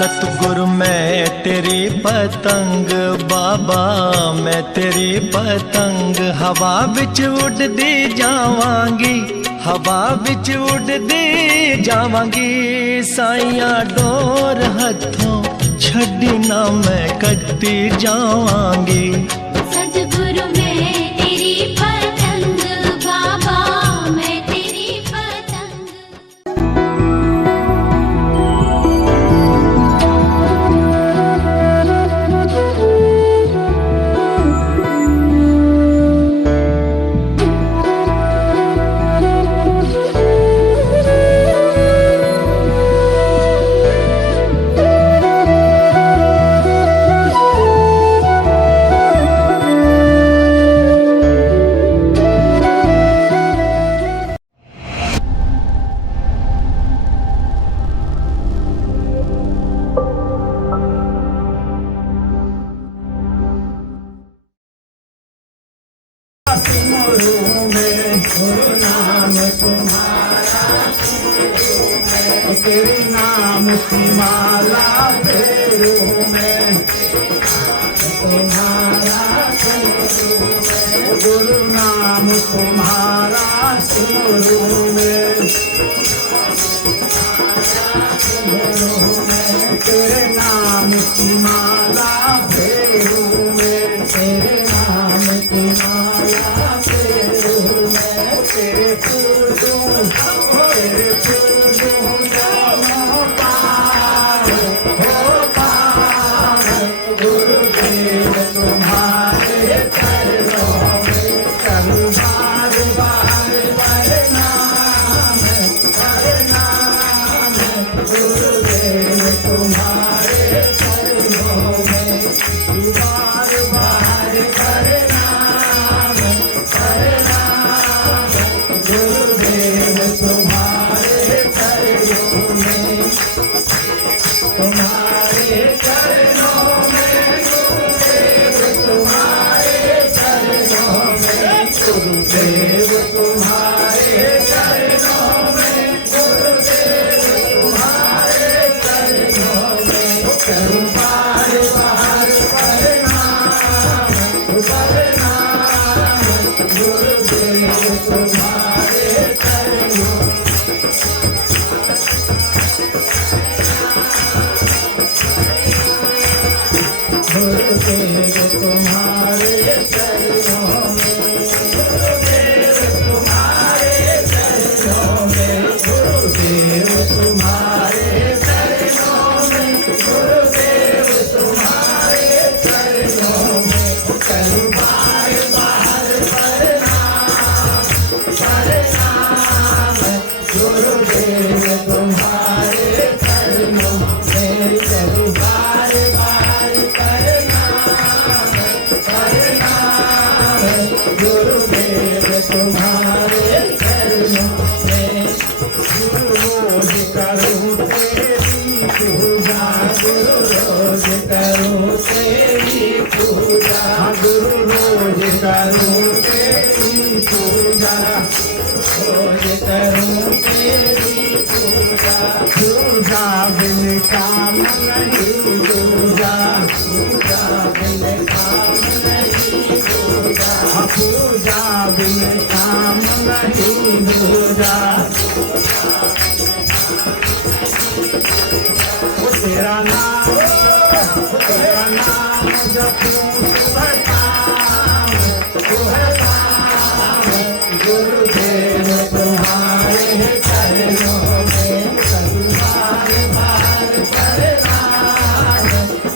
सतगुरु मैं तेरी पतंग बाबा, मैं तेरी पतंग हवा विच उड़दी जावांगी, हवा विच उड़दी जावांगी। साइया डोर हथों छड़ी ना मैं कटती जावांगी। सतगुरु मैं तेरी पतंग बाबा, मैं तेरी पतंग। तेरे नाम की माला फेरूं मैं, तुम्हारा गुरु नाम तुम्हारा सुरूं मैं। तेरे नाम की माला फेरूं मैं, तेरे नाम की माला फेरूं मैं। तेरे फूल दूं, तेरे फूल दूं जानो पार हो पार। गुरुदेव तुम्हारे चरणों में चलूं बार बार प्रणाम प्रणाम। गुरुदेव तुम्हारे चरणों में बार बार प्रणाम प्रणाम। गुरुदेव तुम्हारे चरणों में, तुम्हारे चरणों में गुरुदेव, तुम्हारे चरणों में गुरुदेव, तुम्हारे चरणों में गुरुदेव, तुम्हारे चरणों में करूं बार बार प्रणाम प्रणाम। गुरुदेव तुम्हारे चरणों गुरुदेव तुम्हारे चरणों में, गुरुदेव तुम्हारे चरणों में, गुरुदेव तुम्हारे चरणों में, गुरुदेव तुम्हारे चरणों में करूं बार बार प्रणाम प्रणाम। गुरुदेव तुम्हारे चरणों में करूं बार बार प्रणाम प्रणाम। गुरुदेव तुम्हारे चरणों में गुरु रोज करूं तेरी पूजा, गुरु रोज करूं तेरी पूजा, गुरु रोज करूं तेरी पूजा, रोज करूं तेरी पूजा। पूजा बिन काम नहीं दूजा, पूजा बिन काम नहीं दूजा, पूजा बिन काम नहीं दूजा। तेरा नाम जपूं सुबह शाम, सुबह शाम। गुरुदेव तुम्हारे चरणों में करूं बार बार प्रणाम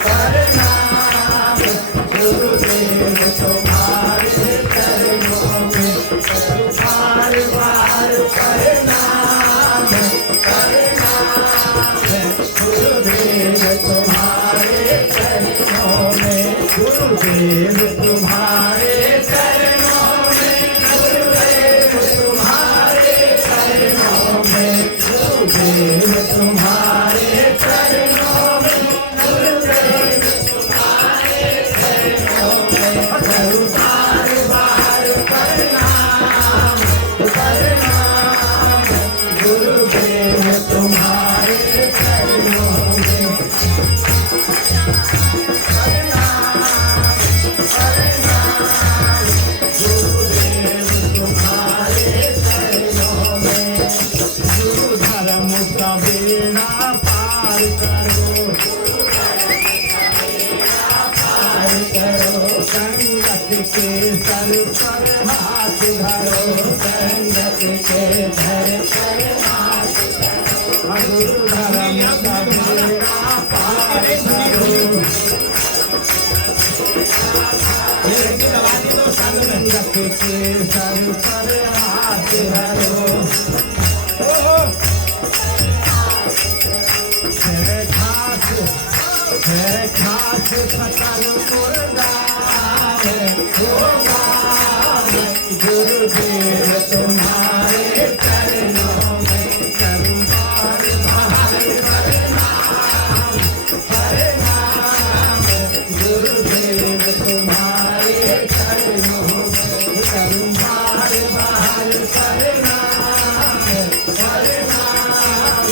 प्रणाम। गुरुदेव तुम्हारे चरणों में करूं बार बार प्रणाम प्रणाम। गुरुदेव तुम्हारे चरणों में, गुरु के सर पर हाथ धरो, संगत के धर पर हाथ धरो, गुरु धर्म का बेड़ा पार करो। संगत के सर पर हाथ धरो, है खास सकल मुर्दार होगा, गुरुदेव तुम्हारे चरणों में करुणार बहार प्रणाम, प्रणाम गुरुदेव तुम्हारे चरणों में करुणार बहार प्रणाम, प्रणाम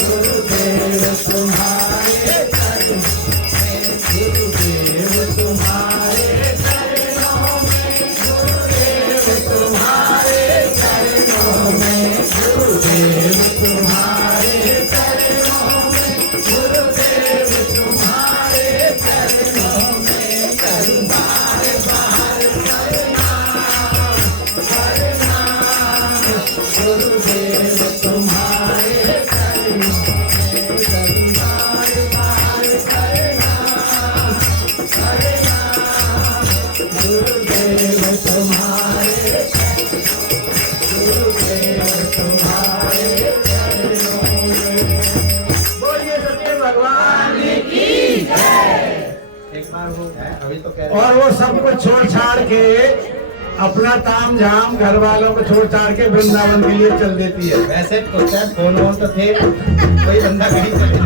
गुरुदेव तुम्हारे गुरुदेव तुम्हारे चरणों में, गुरुदेव तुम्हारे चरणों में, गुरुदेव तुम्हारे चरणों में, गुरुदेव तुम्हारे चरणों में करुणार बहार प्रणाम, प्रणाम गुरुदेव तुम्हारे चरणों में करुणार बहार प्रणाम, गुरुदेव तुम्हारे, गुरुदेव तुम्हारे चरणों में। बोलिए सत्य भगवान की जय। एक बार वो अभी तो कह रहे, और वो सब कुछ छोड़ छाड़ के अपना ताम झाम घर वालों को छोड़ छाड़ के वृंदावन के लिए चल देती है। वैसे तो क्या फोन हो तो थे, कोई बंदा कहीं चले।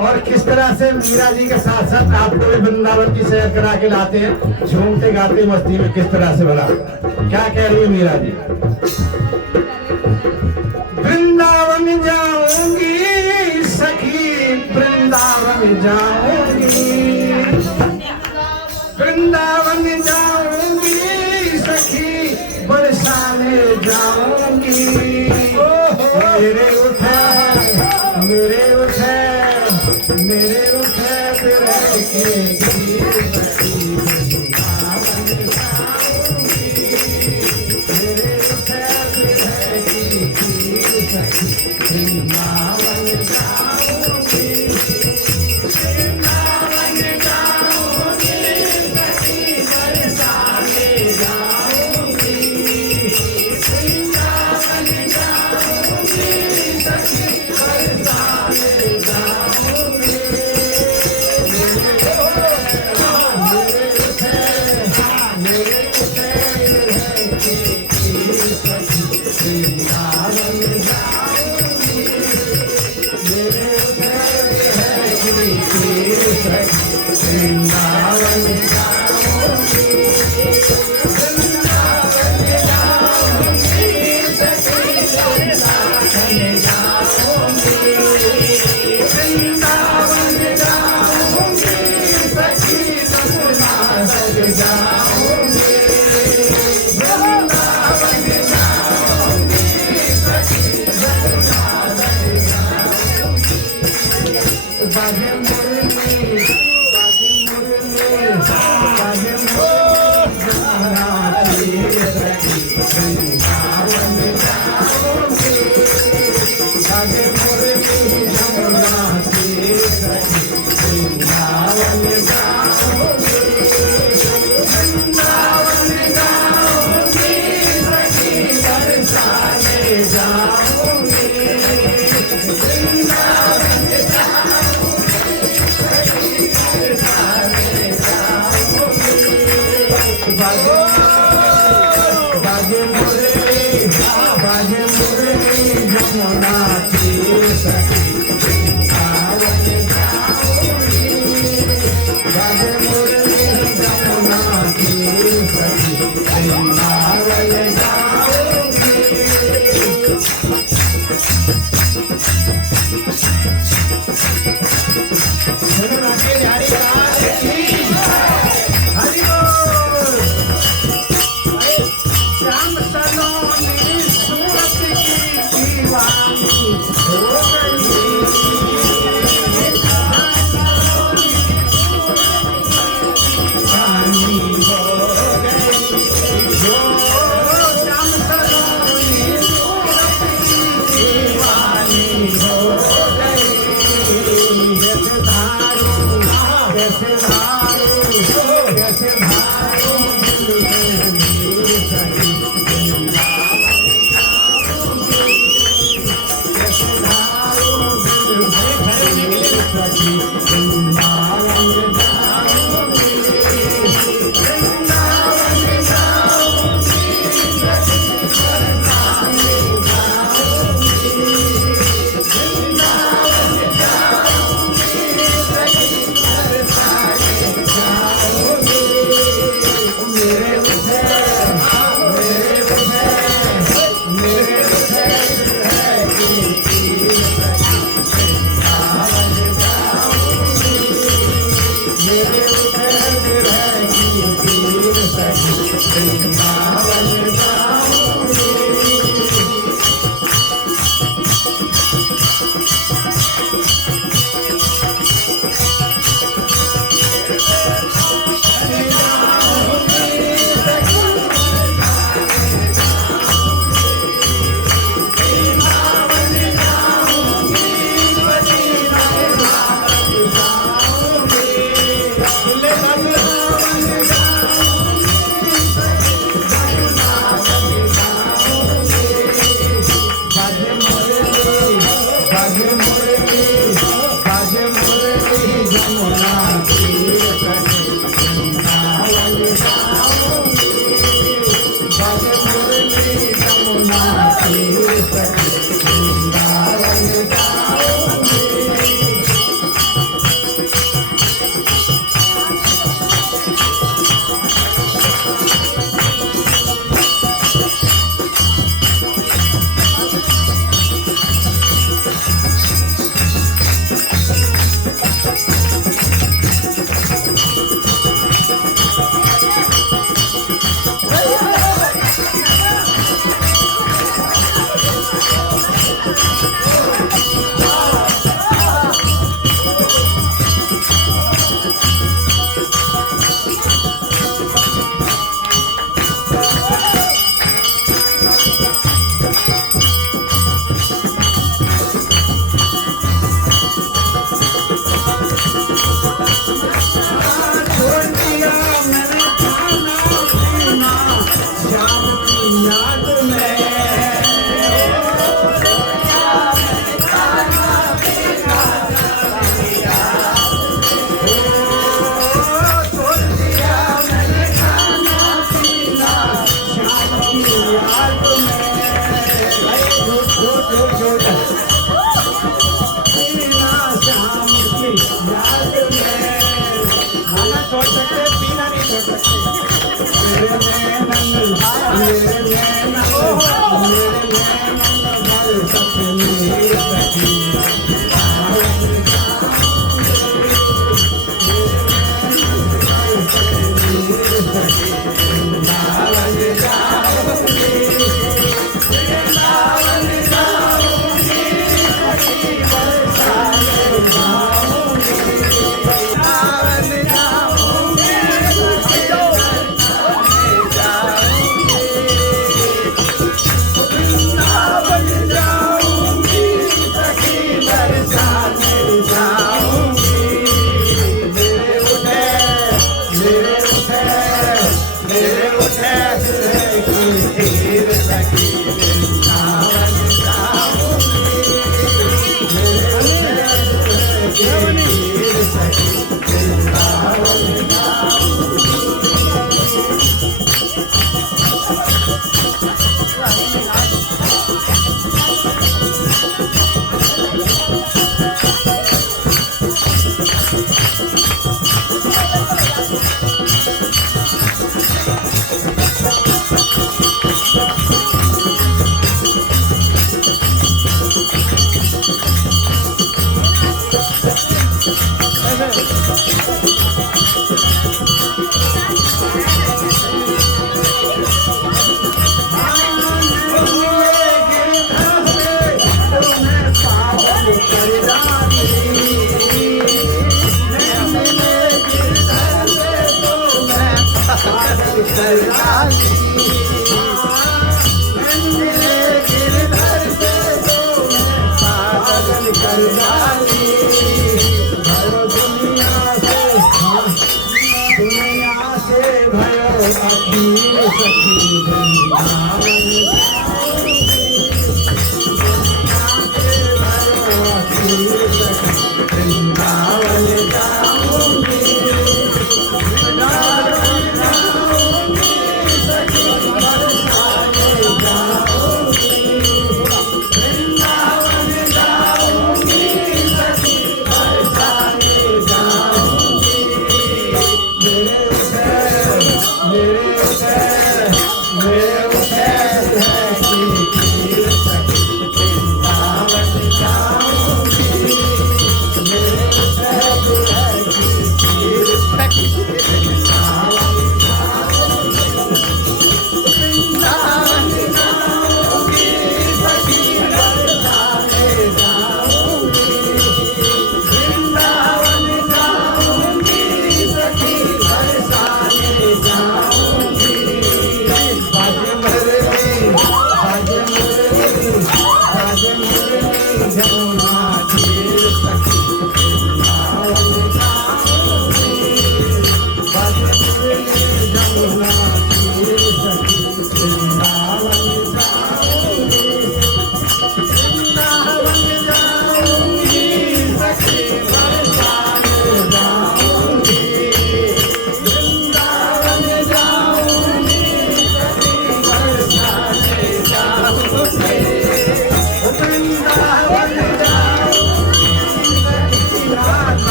और किस तरह से मीरा जी के साथ साथ आपको भी वृंदावन की सैर करा के लाते हैं, झूमते गाते मस्ती में किस तरह से बना। क्या कह रही है मीरा जी? वृंदावन जाऊंगी सखी, वृंदावन जाऊंगी, वृंदावन जाऊंगी सखी, बरसाने जाऊंगी। मेरे उठे, मेरे उठे, मेरे उठे बिरह के गीत सखी, वृंदावन जाऊंगी। मेरे उठे बिरह के गीत सखी, वृंदावन जाऊंगी, वृंदावन जाऊंगी सखी, बरसाने जाऊंगी, वृंदावन जाऊंगी सखी, बरसाने जाऊंगी। मेरे उठे बिरह के गीत सखी, वृंदावन जाऊंगी। मेरे उठे बिरह के गीत सखी, वृंदावन जाऊंगी, वृंदावन जाऊंगी सखी, बरसाने जाऊंगी, वृंदावन जाऊंगी सखी, बरसाने जाऊंगी, वृंदावन जाऊंगी सखी, बरसाने जाऊंगी। बाजे मुरली, बाजे मुरली, बाजे मुरली, नाची सखी, वृंदावन जाऊंगी, बाजे मुरली, नाची सखी, वृंदावन जाऊंगी, वृंदावन जाऊंगी सखी, बरसाने जाऊंगी, वृंदावन बाजे मुरली, बाजे मुरली, जमुना की सखी, वृंदावन जाऊंगी, बाजे मुरली, जमुना की सखी, वृंदावन जाऊंगी। हरि बोल। श्याम सलोनी सूरत की दीवानी हो गई, दीवानी हो गई। सखी वृंदावन जाऊंगी, वृंदावन जाऊंगी, सखी वृंदावन जाऊंगी, वृंदावन जाऊंगी, सखी वृंदावन जाऊंगी। मेरे उधर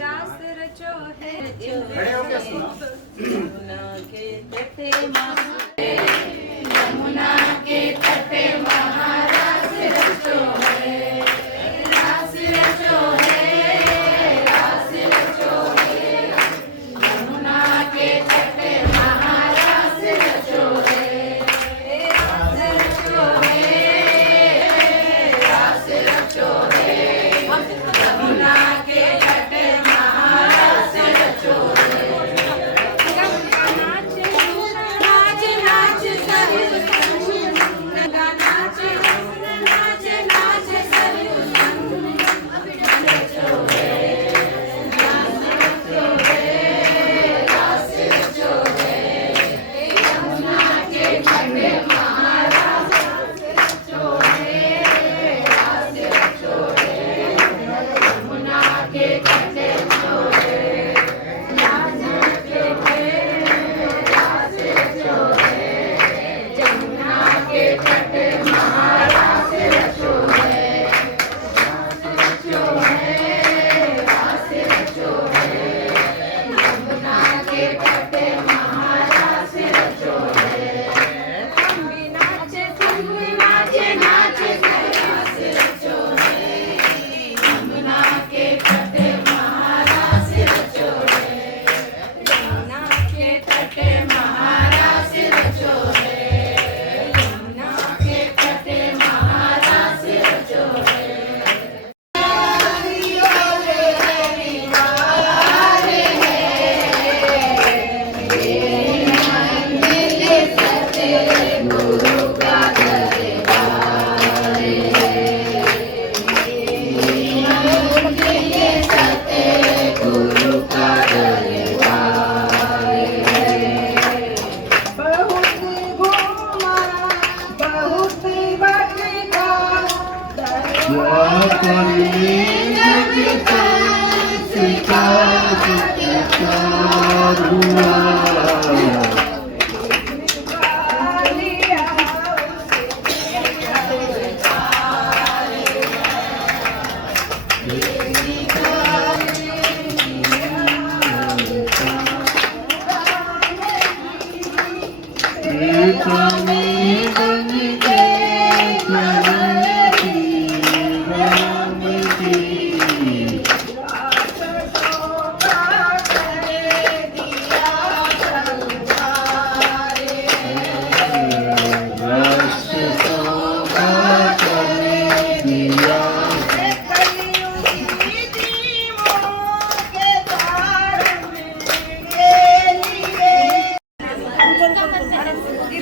रास रचो है खड़े होके सुनो। यमुना के तटे यमुना के तटे महारास रचो है रास रचो है रास रचो है यमुना के तटे महारास रचो है रास रचो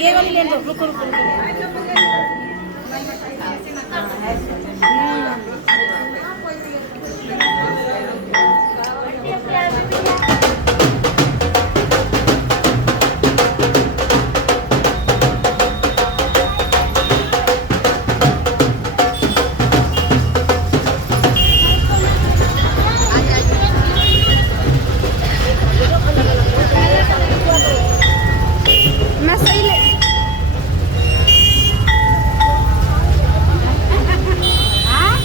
ये वाली ले लो, रुको रुको रुको। मैं सही ले हाँ?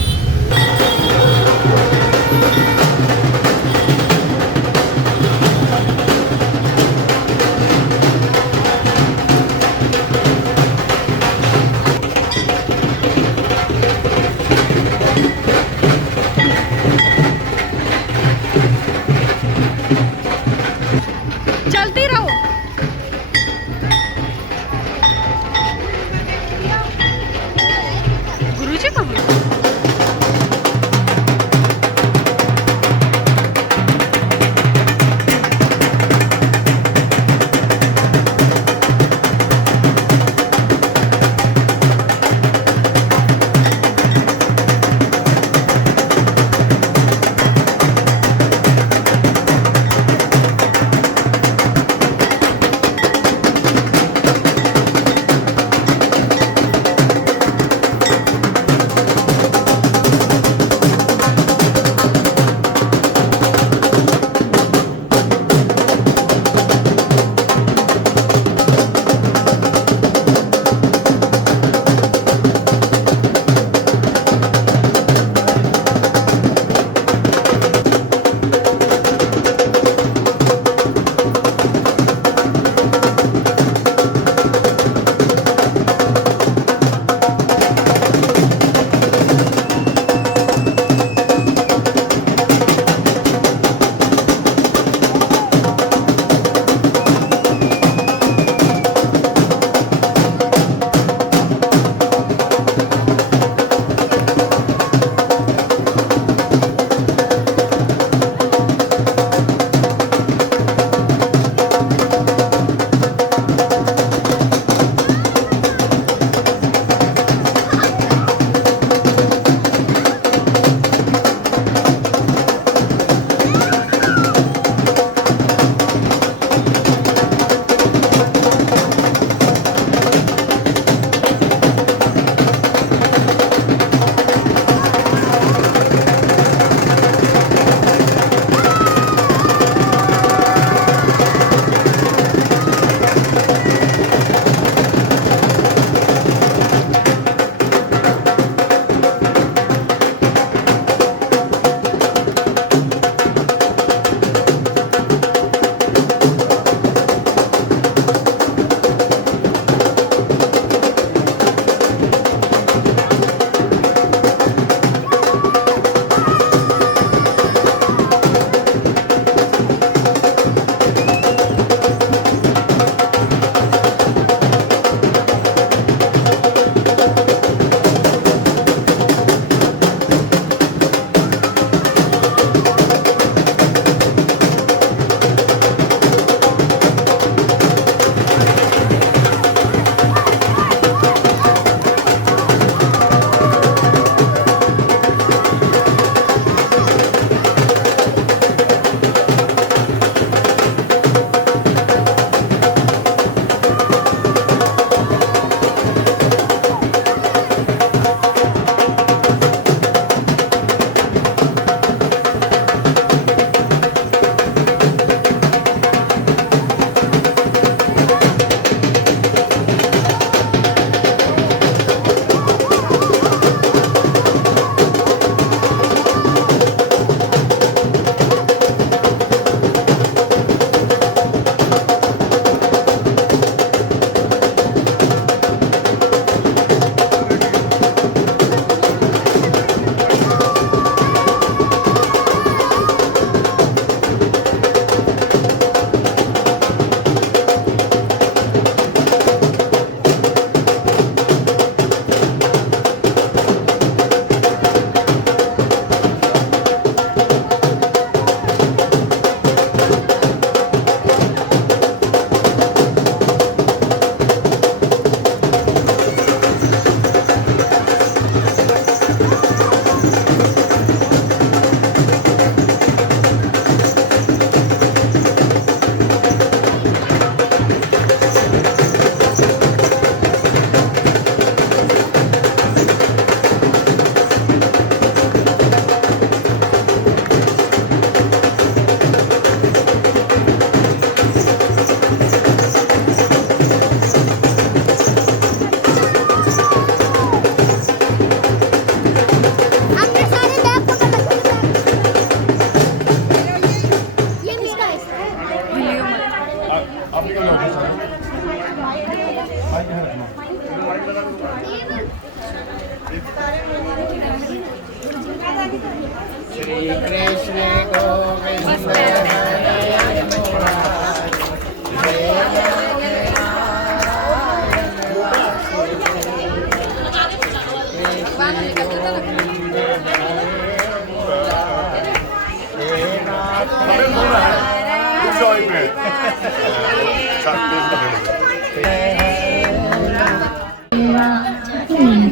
श्री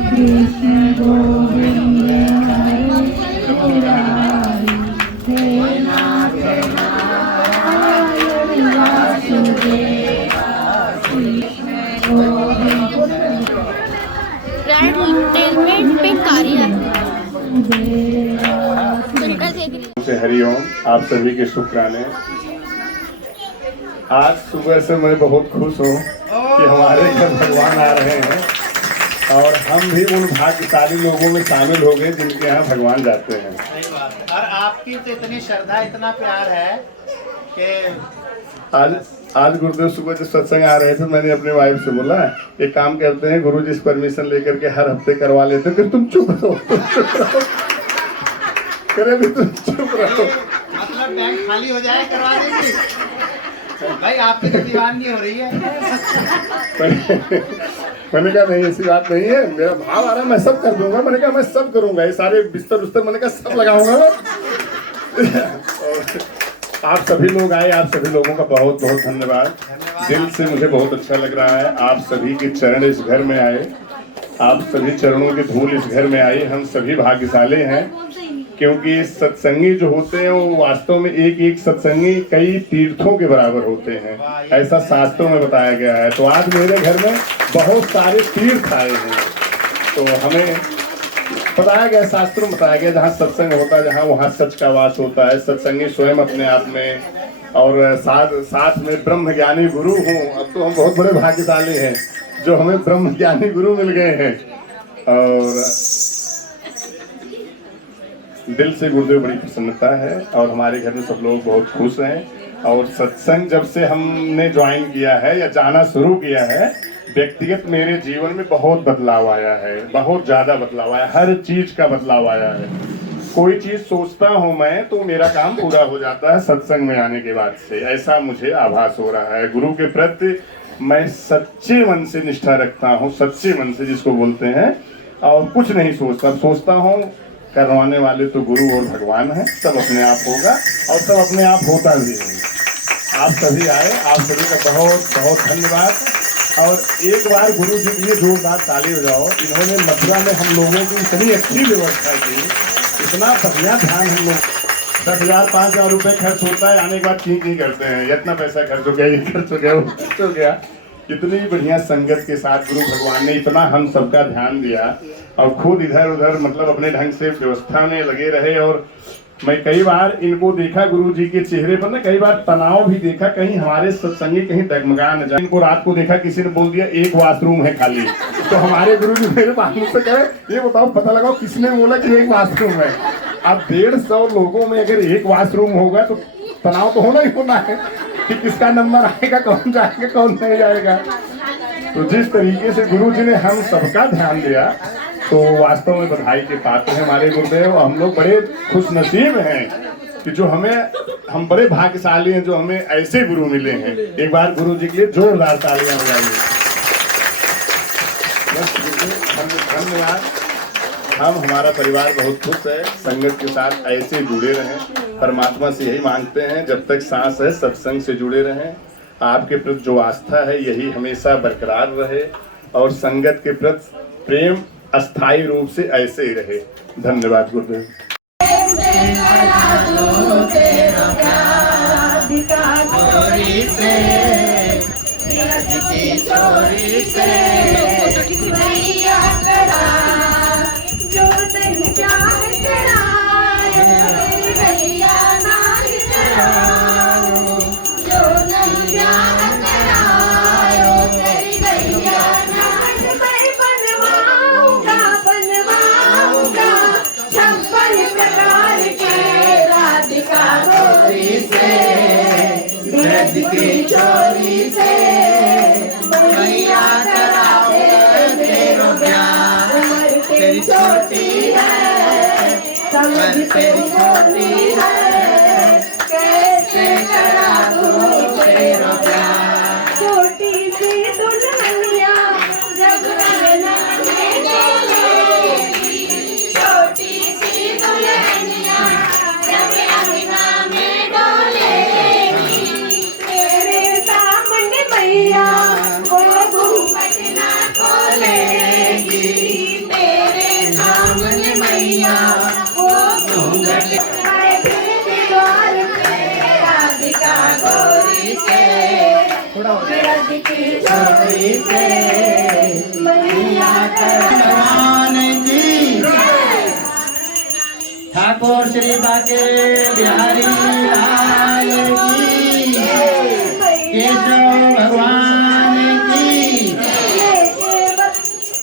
कृष्ण गोविंद हरे एंटरटेनमेंट पे कार्य फिल्टर देख रही से हरिओम, आप सभी के शुक्राने। आज सुबह से मैं बहुत खुश हूँ कि हमारे घर भगवान आ रहे हैं और हम भी उन भाग्यशाली लोगों में शामिल हो गए जिनके यहाँ भगवान जाते हैं। सही बात है। और आपकी तो इतनी श्रद्धा, इतना प्यार है कि आज गुरुदेव सुबह जब सत्संग आ रहे थे, मैंने अपने वाइफ से बोला एक काम करते हैं, गुरु जी से परमिशन लेकर के हर हफ्ते करवा लेते हैं। फिर तुम चुप रहो, करे भी तुम चुप रहो। मतलब बैंक खाली हो जाए करवा देंगे भाई, आपकी तो दीवानगी हो रही है। मैंने कहा नहीं, ऐसी बात नहीं है, मेरा भाव आ रहा है, मैं सब कर दूंगा। मैंने कहा मैं सब करूंगा, ये सारे बिस्तर उस्तर मैंने कहा सब लगाऊंगा मैं। आप सभी लोग आए, आप सभी लोगों का बहुत बहुत धन्यवाद। दिल से मुझे बहुत अच्छा लग रहा है। आप सभी के चरण इस घर में आए, आप सभी चरणों की धूल इस घर में आई। हम सभी भाग्यशाली हैं क्योंकि सत्संगी जो होते हैं वो वास्तव में एक एक सत्संगी कई तीर्थों के बराबर होते हैं, ऐसा शास्त्रों में बताया गया है। तो आज मेरे घर में बहुत सारे तीर्थ आए हैं। तो हमें बताया गया, शास्त्रों में बताया गया, जहाँ सत्संग होता है जहाँ वहाँ सच का वास होता है। सत्संगी स्वयं अपने आप में और साथ में ब्रह्म ज्ञानी गुरु हूँ। अब तो हम बहुत बड़े भाग्यशाली हैं जो हमें ब्रह्म ज्ञानी गुरु मिल गए हैं। और दिल से गुरुदेव बड़ी प्रसन्नता है और हमारे घर में सब लोग बहुत खुश हैं। और सत्संग जब से हमने ज्वाइन किया है या जाना शुरू किया है, व्यक्तिगत मेरे जीवन में बहुत बदलाव आया है, बहुत ज़्यादा बदलाव आया, हर चीज़ का बदलाव आया है। कोई चीज़ सोचता हूँ मैं तो मेरा काम पूरा हो जाता है सत्संग में आने के बाद से, ऐसा मुझे आभास हो रहा है। गुरु के प्रति मैं सच्चे मन से निष्ठा रखता हूँ, सच्चे मन से जिसको बोलते हैं, और कुछ नहीं सोचता। सोचता हूँ करवाने वाले तो गुरु और भगवान हैं, सब अपने आप होगा और सब अपने आप होता भी है। आप सभी आए, आप सभी का बहुत बहुत धन्यवाद। और एक बार गुरु जी के लिए जोरदार ताली बजाओ। इन्होंने मथुरा में हम लोगों की इतनी अच्छी व्यवस्था की, इतना बढ़िया ध्यान। हम लोग 10,000 5,000 रुपये खर्च होता है, आने के बाद की करते हैं, इतना पैसा खर्च हो गया, ये खर्च हो गया, वो खर्च हो गया। इतनी बढ़िया संगत के साथ गुरु भगवान ने इतना हम सबका ध्यान दिया और खुद इधर उधर मतलब अपने ढंग से व्यवस्था में लगे रहे। और मैं कई बार इनको देखा गुरु जी के चेहरे पर ना, कई बार तनाव भी देखा, कहीं हमारे सत्संगी कहीं डगमगा न जाए। इनको रात को देखा किसी ने बोल दिया एक वॉशरूम है खाली, तो हमारे गुरु जी मेरे पास से कहे ये बताओ, पता लगाओ किसने बोला कि एक वॉशरूम है। अब 150 लोगों में अगर एक वॉशरूम होगा तो तनाव तो होना ही होना है कि किसका नंबर आएगा, कौन जाएगा कौन नहीं जाएगा। तो जिस तरीके से गुरु जी ने हम सबका ध्यान दिया तो वास्तव में बधाई के पात्र हैं हमारे गुरुदेव। हम लोग बड़े खुश नसीब हैं कि जो हम बड़े भाग्यशाली हैं जो हमें ऐसे गुरु मिले हैं। एक बार गुरु जी के लिए जोरदार तालियां बजाइए। धन्यवाद। हम हमारा परिवार बहुत खुश है, संगत के साथ ऐसे जुड़े रहें। परमात्मा से यही मांगते हैं जब तक सांस है सत्संग से जुड़े रहें। आपके प्रति जो आस्था है यही हमेशा बरकरार रहे और संगत के प्रति प्रेम अस्थायी रूप से ऐसे ही रहे। धन्यवाद गुरुदेव। की चोरी से मैया करावे तेरी छोटी है, समझ तेरी छोटी है, कैसे करा दूं तेरा प्यार। छोटी सी दुल्हनिया जब अंगना में डोलेगी, छोटी सी दुल्हनिया जब अंगना में डोलेगी, तेरे सामने मैया वो घूंघट ना खोलेगी, तेरे सामने मैया वो घूंघट द्वार पे राधिका गोरी से, की छोरी से मैया भगवान की, ठाकुर श्री बाके बिहारी लाल की, केशव भगवान की,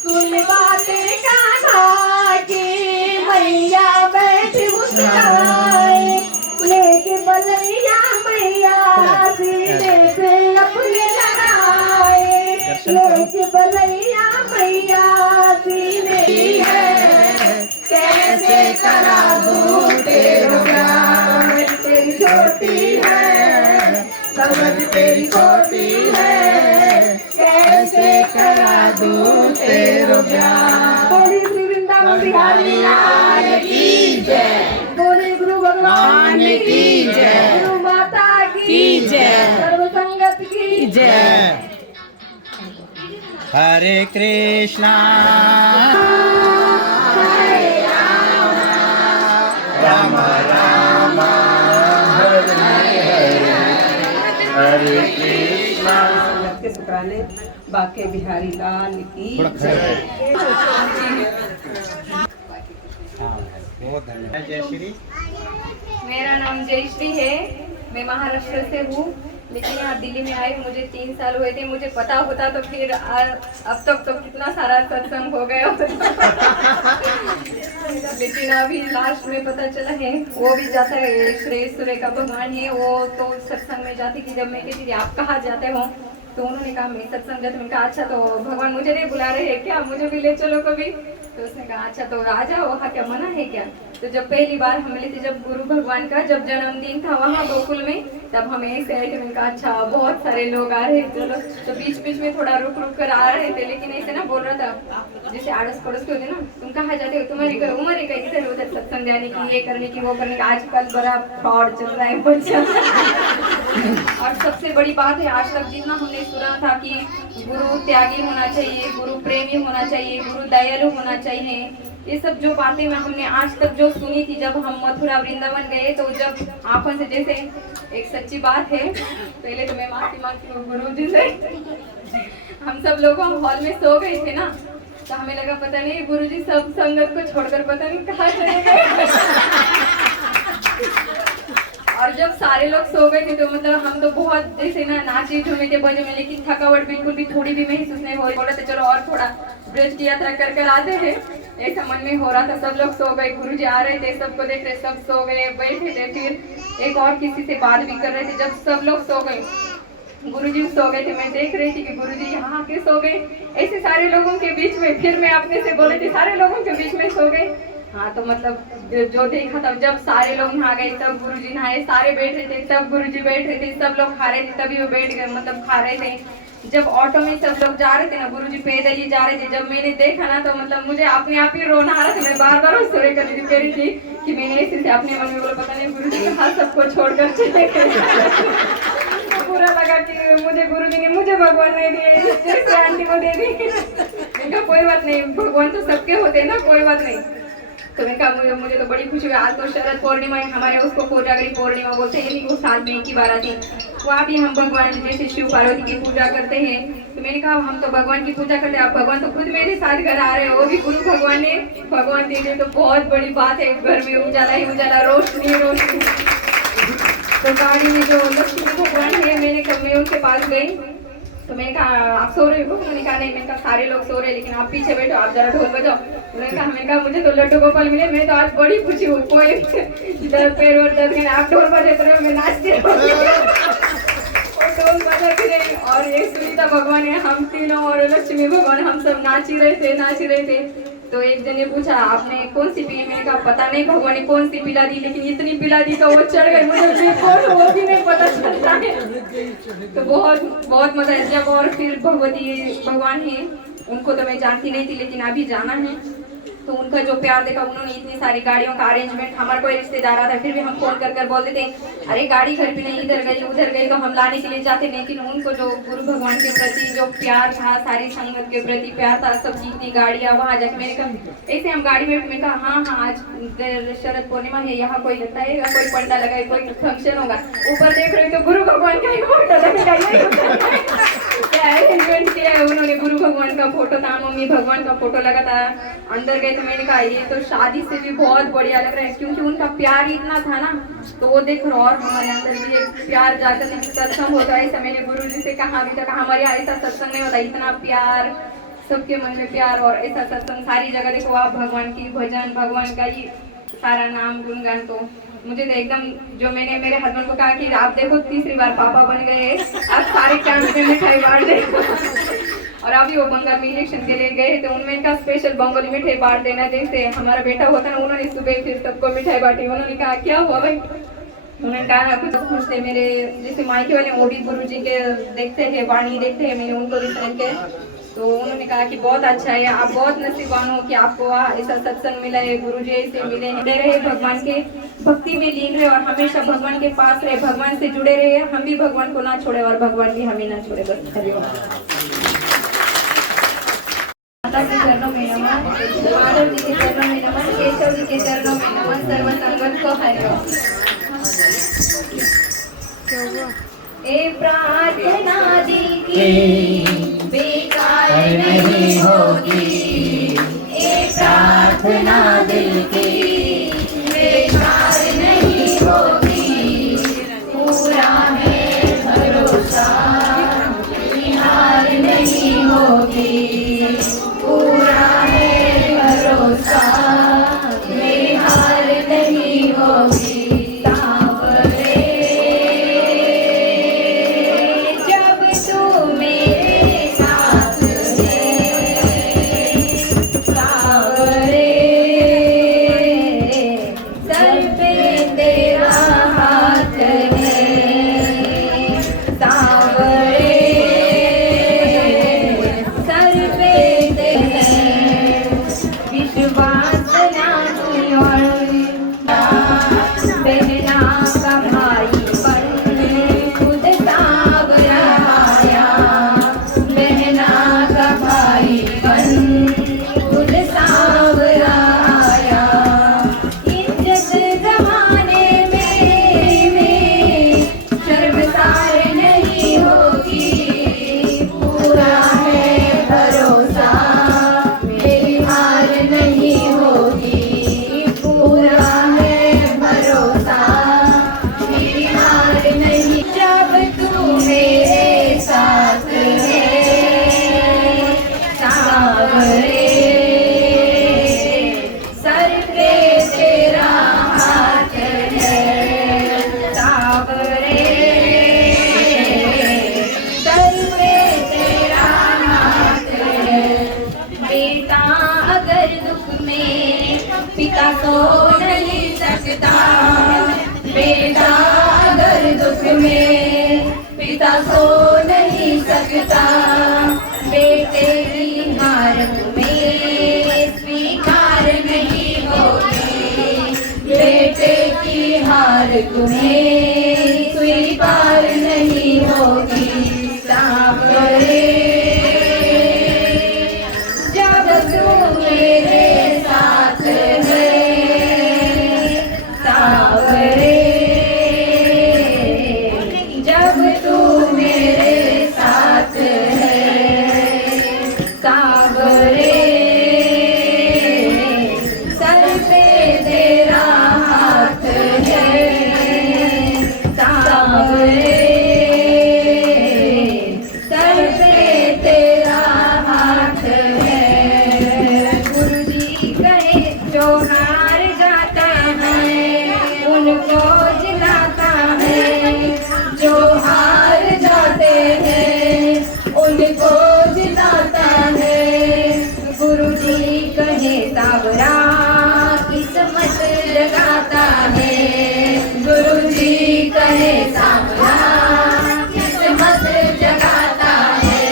कुल बातें कान्हा की, मैया बैठी मुस्काए, लेके बलैया मैया सीने से अपने लगाए, लेके बलैया मैया सीने है, कैसे करा दूं तेरा प्यार। तेरी छोटी है, समझ तेरी छोटी है, कैसे करा दूं तेरा प्यार। बोली श्री वृंदावन बिहारी लाल की जय, बोले गुरु भगवान की जय, गुरु माता की जय, सर्व संगत की जय। हरे कृष्णा राम राम हरे हरे, हरे कृष्णा। के शुक्राने बाके बिहारी लाल की बहुत धन्यवाद। जय श्री। मेरा नाम जयश्री है, मैं महाराष्ट्र से हूँ, लेकिन यहाँ दिल्ली में आए मुझे 3 साल हुए थे। मुझे पता होता तो फिर अब तक तो कितना सारा सत्संग हो गया होता लेकिन अभी लास्ट में पता चला है, वो भी जाता है, श्रेय का भगवान है वो, तो सत्संग में जाती थी। जब मैं कहती थी आप कहाँ जाते हो, तो उन्होंने कहा मैं सत्संग जाती। मैंने कहा अच्छा तो भगवान मुझे नहीं बुला रहे हैं क्या, मुझे भी ले चलो कभी। तो उसने कहा अच्छा तो आ जाओ, वहाँ क्या मना है क्या। तो जब पहली बार हम मिले थे, जब गुरु भगवान का जब जन्मदिन था वहाँ गोकुल में, तब हमें ऐसे आए थे। मैंने कहा अच्छा बहुत सारे लोग आ रहे हैं, चलो। तो बीच बीच में थोड़ा रुक रुक कर आ रहे थे, लेकिन ऐसे ना बोल रहा था जैसे आड़ोस पड़ोस के होते ना, तुम कहाँ जाते हो, तुम्हारी उम्र है क्या इधर उधर सत्संग जाने की, ये करने की वो करने की। आजकल बड़ा फ्रॉड चल रहा है बच्चा और सबसे बड़ी बात है, आज तक जितना हमने सुना था कि गुरु त्यागी होना चाहिए, गुरु प्रेमी होना चाहिए, गुरु दयालु होना चाहिए, ये सब जो बातें में हमने आज तक जो सुनी थी, जब हम मथुरा वृंदावन गए तो जब आंखों से जैसे एक सच्ची बात है, पहले तो मैं माफी मांगती हूँ गुरु जी से। हम सब लोग हॉल में सो गए थे ना, तो हमें लगा पता नहीं गुरु जी सब संगत को छोड़कर पता नहीं कहाँ चले गए। और जब सारे लोग सो गए थे तो मतलब हम तो बहुत जैसे ना नाचे झूमे थे बजे में, लेकिन थकावट बिल्कुल भी थोड़ी भी महसूस नहीं हो रही। बोला था चलो और थोड़ा ब्रज की यात्रा कर कर आते हैं, ऐसा मन में हो रहा था। सब लोग सो गए, गुरुजी आ रहे थे, सबको देख रहे, सब सो गए, बैठे थे। फिर एक और किसी से बात भी कर रहे थे। जब सब लोग सो गए, गुरुजी सो गए थे, मैं देख रही थी कि गुरुजी यहाँ आके सो गए, ऐसे सारे लोगों के बीच में। फिर मैं अपने से बोले थी सारे लोगों के बीच में सो गए। हाँ तो मतलब जो देखा था, जब सारे लोग नहा गए तब गुरुजी नहाए, सारे बैठ रहे थे तब गुरुजी बैठ रहे थे, सब लोग खा रहे थे तभी वो बैठ गए, मतलब खा रहे थे। जब ऑटो में सब लोग जा रहे थे ना, गुरुजी पैदल ही जा रहे थे, जब मैंने देखा ना तो मतलब मुझे अपने आप ही रोना आ रहा था। मैं बार बार उस सूर्य कर रही थी कि मैंने ऐसे से अपने मन में बोला पता नहीं गुरुजी कहाँ सबको छोड़कर चले गए। बुरा लगा कि मुझे गुरुजी ने मुझे भगवान नहीं दिए, जैसे आंटी को दे दी। कोई बात नहीं, भगवान तो सबके होते हैं ना, कोई बात नहीं। तो मैंने कहा मुझे तो बड़ी खुशी हुई। आज तो शरद पूर्णिमा है, हमारे उसको कोजागरी पूर्णिमा बोलते हैं, लेकिन वो साल में एक ही बार आती है। वहाँ भी हम भगवान जैसे शिव पार्वती की पूजा करते हैं। तो मैंने कहा हम तो भगवान की पूजा करते हैं, आप भगवान तो खुद मेरे साथ घर आ रहे हो, वो भी गुरु भगवान ने भगवान दे दे तो बहुत बड़ी बात है। घर में उजाला ही उजाला, रोशनी रोशनी। तो गाड़ी में जो लक्ष्मी भगवान है, मैं उनके पास गई तो मैंने कहा आप सो रहे हो? उन्होंने कहा नहीं। मैंने कहा सारे लोग सो रहे हैं, लेकिन आप पीछे बैठो, आप जरा ढोल बजाओ। मैंने कहा मुझे तो लड्डू गोपाल मिले, मैं तो आज बड़ी खुशी हूँ। कोई दर्द पैर और दर्द, आप ढोल बजाते रहे, मैं नाचते और ढोल बजाते रहे। और एक सुनीता भगवान है, हम तीनों और लक्ष्मी भगवान, हम सब नाच ही रहे थे। तो एक जन ने पूछा आपने कौन सी पी? मैंने कहा पता नहीं भगवान ने कौन सी पिला दी, लेकिन इतनी पिला दी तो वो चढ़ गई, मुझे भी कौन वो भी नहीं पता चलता है। तो बहुत बहुत मजा है जब। और फिर भगवती भगवान है, उनको तो मैं जानती नहीं थी, लेकिन अभी जाना है। तो उनका जो प्यार देखा, उन्होंने इतनी सारी गाड़ियों का अरेंजमेंट, हमारा कोई रिश्तेदार आता है फिर भी हम फोन कर कर बोलते थे अरे गाड़ी घर पे नहीं, इधर गई उधर गई, तो हम लाने के लिए जाते। लेकिन उनको जो गुरु भगवान के प्रति जो प्यार था, सारी संगत के प्रति प्यार था, सब इतनी गाड़ियाँ वहाँ जाके मैंने कहा ऐसे हम गाड़ी में, मैं कहा हाँ आज शरद पूर्णिमा है, यहाँ कोई लगता है कोई पंडा लगा है, कोई फंक्शन होगा। ऊपर देख रहे तो गुरु भगवान का ही फोटो अरेंजमेंट किया है उन्होंने, गुरु भगवान का फोटो था, मम्मी भगवान का फोटो लगा था। अंदर गए तो मैंने कहा ये तो शादी से भी बहुत बढ़िया लग रहा है, क्योंकि उनका प्यार इतना था ना। तो वो देख रहे और हमारे अंदर भी एक प्यार जाकर सत्संग होता है। ऐसा मैंने गुरु जी से कहा, अभी तक हमारे यहाँ ऐसा सत्संग नहीं होता, इतना प्यार, सबके मन में प्यार और ऐसा सत्संग सारी जगह देखो आप, भगवान की भजन, भगवान का ही सारा नाम गुणगान। तो मुझे तो एकदम, जो मैंने मेरे हस्बैंड को कहा कि आप देखो तीसरी बार पापा बन गए, आप सारे कैंप में मिठाई बांट दे। और अभी वो बंगाल में इलेक्शन के लिए गए तो उनमें का स्पेशल बंगाली मिठाई बांट देना, जैसे हमारा बेटा होता ना, उन्होंने सुबह फिर सबको मिठाई बांटी। उन्होंने कहा क्या हुआ भाई? उन्होंने कहा कुछ खुश थे मेरे जैसे मायके वाले, वो भी गुरु जी के देखते हैं, वाणी देखते हैं, मैंने उनको भी सुन के। तो उन्होंने कहा कि बहुत अच्छा है, आप बहुत नसीबान हो कि आपको ऐसा सत्संग मिला है, गुरु जी से मिले हैं। रहे भगवान के भक्ति में लीन रहे और हमेशा भगवान के पास रहे, भगवान से जुड़े रहे, हम भी भगवान को ना छोड़े और भगवान भी हमें ना छोड़े। बस माता के चरणों में नमन, माधव जी के चरणों में नमन, केशव जी के चरणों में नमन, सर्व संगत को हरिओम। ए प्रार्थना दिल की बेकार नहीं होगी, ए प्रार्थना दिल की बेकार नहीं होगी, पूरा है भरोसा हार नहीं होगी, पूरा है भरोसा हार नहीं होगी। पिता को नहीं सकता, बेटा अगर दुख में पिता को नहीं सकता, बेटे की हार तुम्हें स्वीकार नहीं होगी, बेटे की हार तुम्हें स्वीकार नहीं होगी। सावरे जब तू मेरे साथ जब तू मेरे साथ है, सावरे सर पे तेरा हाथ है, सावरे सर पे तेरा हाथ है। गुरु जी सावरा किस्मत जगाता है। गुरु जी कहे सावरा किस्मत जगाता है।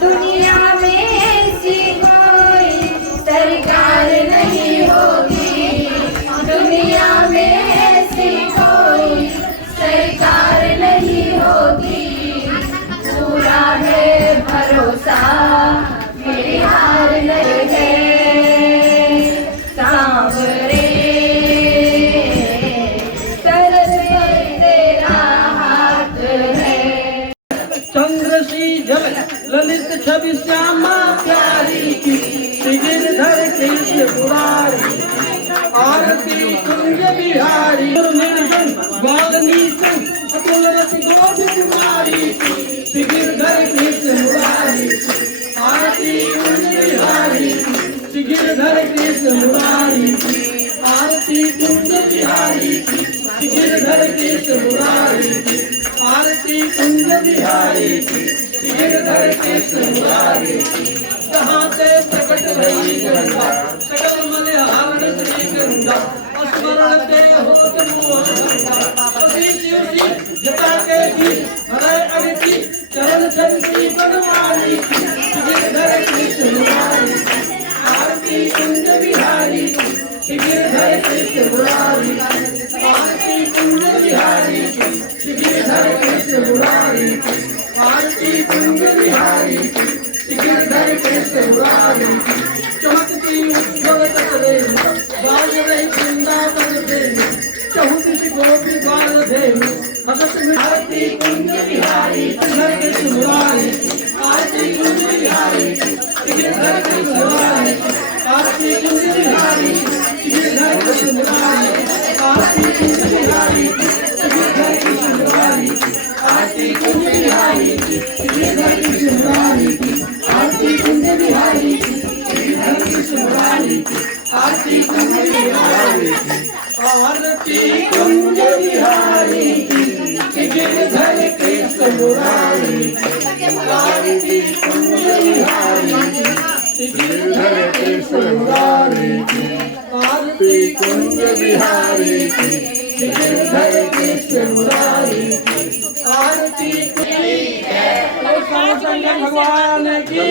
दुनिया में ऐसी कोई सरकार नहीं होगी, दुनिया में ऐसी कोई सरकार नहीं होगी। पूरा है भरोसा मेरी हार नहीं है। सांवरे सरस पर तेरा हाथ है। चंद्र सी जल ललित छवि श्यामा प्यारी की, गिरधर कृष्ण मुरारी आरती कुंज बिहारी। निर्जन बालनीसन अतुल रति गोविंद कुमारी की, गिरधर कृष्ण मुरारी आरती कुंज बिहारी। गिरधर कृष्ण मुरारी आरती कुंज बिहारी। गिरधर कृष्ण मुरारी आरती कुंज बिहारी। गिरधर कृष्ण मुरारी कहाँ से प्रकट भई गंगा, सकल मन हारण श्री गंगा। स्मरण ते होत मोहन उसी जटा के गीत हृदय अगति चरण शक्ति बनवारी। गिरधर कृष्ण मुरारी आरती कुंज बिहारी। गिरधर कृष्ण मुरारी आरती कुंज बिहारी। गिरधर कृष्ण मुरारी आरती कुंज बिहारी। गिरधर कृष्ण मुरारी चमकती उज्ज्वल तत्वे बाल रही वृंदावन देवी। चहुदिश गोपी बाल देवी भगत में आरती कुंज बिहारी। गिरधर कृष्ण मुरारी आरती कुंज बिहारी। गिरधर कृष्ण मुरारी आरती कुंज बिहारी। गिरधर कृष्ण मुरारी आरती कुंज बिहारी। गिरधर कृष्ण मुरारी आरती कुंज बिहारी। गिरधर कृष्ण मुरारी आरती कुंज बिहारी। गिरधर कृष्ण मुरारी आरती कुंज बिहारी। आरती कुंज बिहारी गिरधर कृष्ण मुरारी। आरती कुंज बिहारी गिरधर कृष्ण मुरारी। आरती कुंज बिहारी गिरधर कृष्ण मुरारी। आरती भगवान की